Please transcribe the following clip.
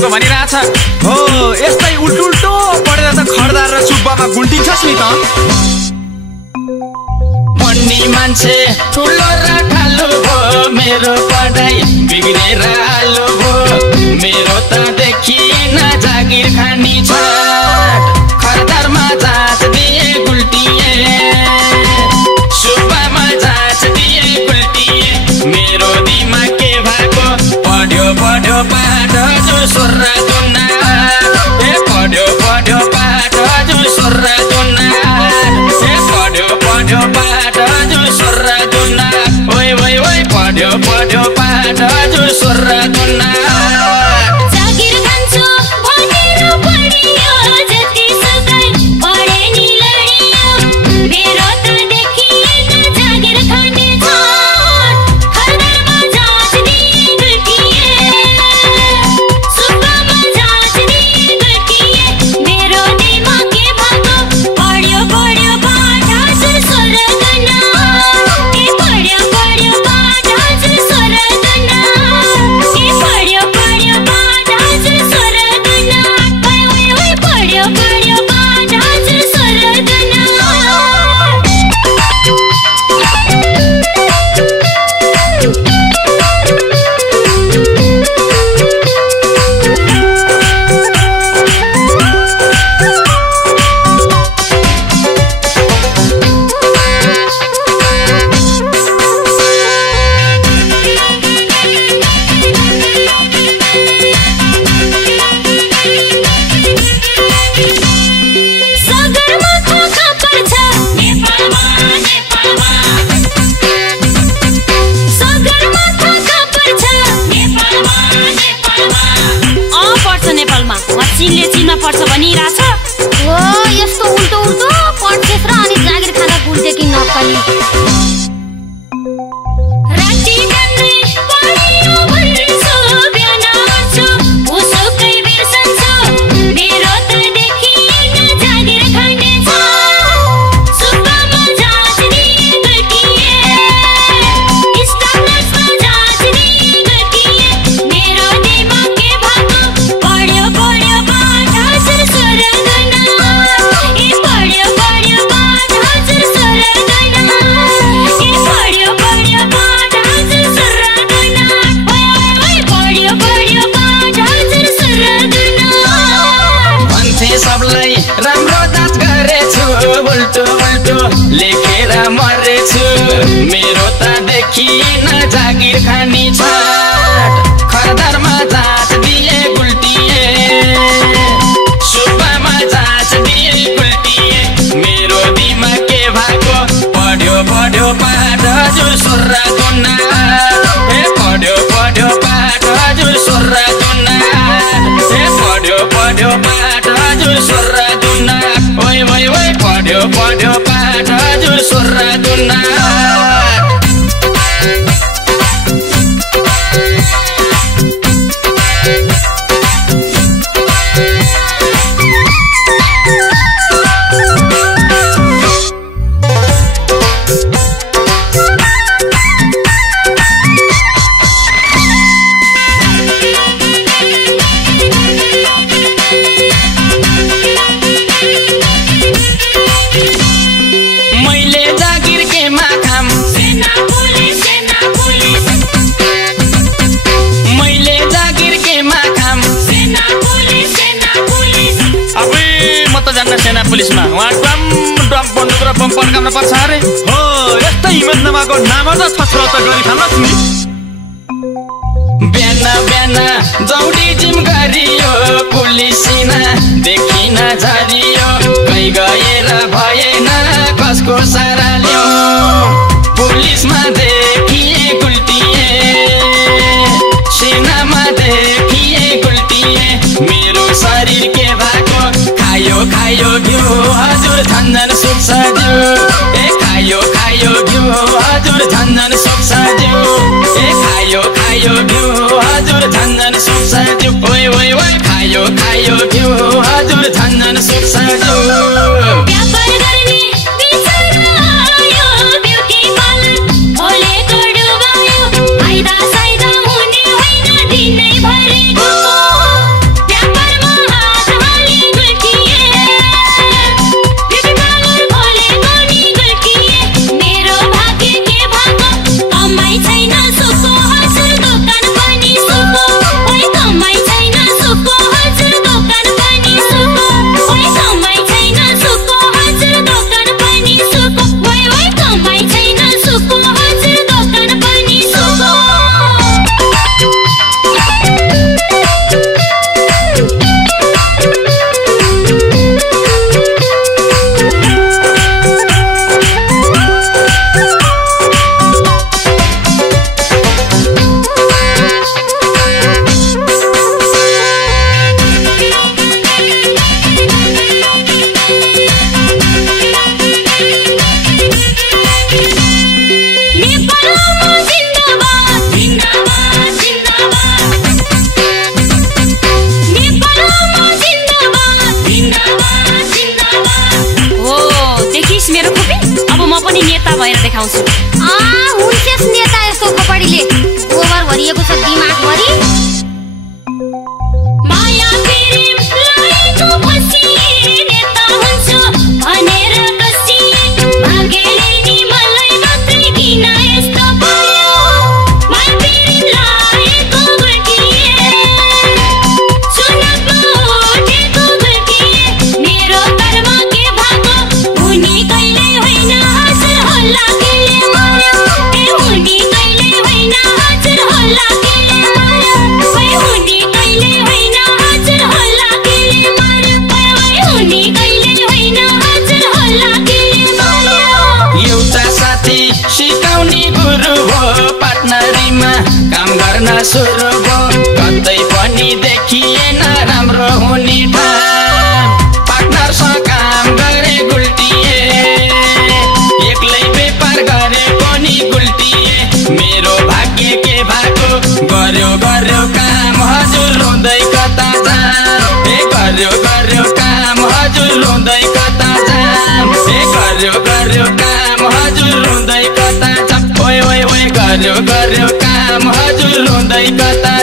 भएको भनिरहेछ। हो यस्तै उल्टो पढेर त खड्दार र सुब्बामा गुल्टिन्छस् नि त। पढ्ने मान्छे ठुलो र ठालो भयो, मेरो पढाइ बिग्रेर आलो भयो। मेरो त देखिएन जागिर खानी छाट, खरदारमा जाँच दिए गुल्टिए, सुब्बामा जाँच दिए गुल्टिए। मेरो दिमाग के भएको पढ्यो पाठ जो स्वर दुना, ए पढ्यो पाठ जो स्वर दुना, ए पढ्यो पाठ जो स्वर दुना, ओइ ओइ ओइ पढ्यो पाठ जो स्वर दुना। जागिर खान्छु भनेर पढियो, जति सुकै पढे नि लडियो। मेरो त देखिएन जागिर खाने छाट, खरदारमा जाँच दिए गुल्टिए, सुब्बामा जाँच दिए गुल्टिए। मेरो दिमाग के भएको पढ्यो पाठ हजुर स्वर दुना, ए पढ्यो पाठ हजुर स्वर दुना, ए पढ्यो पाठ हजुर स्वर दुना, ओइ ओइ ओइ पढ्यो पाठ हजुर स्वर दुना। सगरमाथा खबर छ नेपालमा, सगरमाथा खबर छ नेपालमा। पढ्छ नेपालमा, चिनले चिनमा पढ्छ भनिरहेछ। हो यस्तो उल्टो पढ्छेस् र अनि जागिर खाँदा गुल्टे कि नक्कली। राति जान्दै पढियो भन्छु, बिहान उठ्छु उसुकै बिर्सन्छु। मेरो त देखिएन जागिर खाने छाट, सुब्बामा जाँच दिए गुल्टिए, स्टाफ नर्समा जाँच दिए गुल्टिए। मेरो दिमाग के भएको पढ्यो पाठ हजुर स्वर दुना, ए पढ्यो पाठ हजुर स्वर दुना, ए पढ्यो पाठ हजुर स्वर दुना, ओइ ओइ ओइ पढ्यो पाठ हजुर स्वर दुना। भन्थे सबलाई राम्रो जाँच गरेछु, उल्टो लेखेर मरेछु। मेरो त देखिएन जागिर खानी छाट, खरदारमा जाँच दिए गुल्टिए, सुब्बामा जाँच दिए गुल्टिए। मेरो दिमाग के भएको पढ्यो पाठ जो स्वर दुना, ए पढ्यो पाठ जो स्वर दुना, ए पढ्यो पाठ जो स्वर दुना, ओइ ओइ ओइ पढ्यो पाठ जो स्वर दुना। मैले जागिर के माखाम, सेना पुलिस मैले जागिर के माखाम। सेना पुलिस अबे म त जान्न सेना पुलिसमा, वहाँ ड्रम बन्दुक र बम पड्काउन पर्छ अरे। हो यस्तै हिम्मत नभएको नामर्द छछ्रो त गरी खानुहोस् नि। बिहान दौडी जिम गरियो, पुलिसिना देखिन झरियो। कहीँ गएर भएन कसको सारा ल्यो, पुलिसमा देखिए गुल्टिए, सेनामा देखिए गुल्टिए। मेरो शरीर के भएको खायो घिउ हजुर झन्झन सुक्छ जिउ, ए खायो घिउ हजुर झन्झन सुक्छ जिउ, ए खायो घिउ हजुर झन्झन सुक्छ जिउ, ओइ ओइ ओइ खायो घिउ हजुर झन्झन सुक्छ जिउ। व्यापार गर्ने विचार आयो, ब्युटी पार्लर खोले देखाउँछु हुन्छेस् नेता यस्तो खोपडीले गोबर भरिएको छ दिमागभरि माया प्रेम लागेको पछि नेता हुन्छु भनेर कसी भाग्यले नि मलाई मात्रै किन यस्तो भयो माया प्रेम लागेको गुल्टिए चुनावमा उठेको गुल्टिए मेरो कर्म के भएको हुने कहिले होइन हजुर होला केले मर्यो ए हुने कहिले होइन हजुर होला केले मर्यो ओइ हुने कहिले होइन हजुर होला केले मर्यो ओइ हुने कहिले होइन हजुर होला केले मर्यो एउटा साथी सिकाउने गुरु हो पार्टनरीमा काम गर्न सुरु भयो कतै पनि देखिएन राम्रो हुने ठाउँ पार्टनरसँग काम गरे गुल्टिए एक्लै व्यापार गरे पनि गुल्टिए मेरो भाग्य के भएको गर्यो गर्यो काम हजुर रुँदै कता जाम ए गर्यो काम हजुर रुँदै कता जाम ए गर्यो काम हजुर रुँदै कता जाम ओइ ओइ ओइ गर्यो काम हजुर रुँदै कता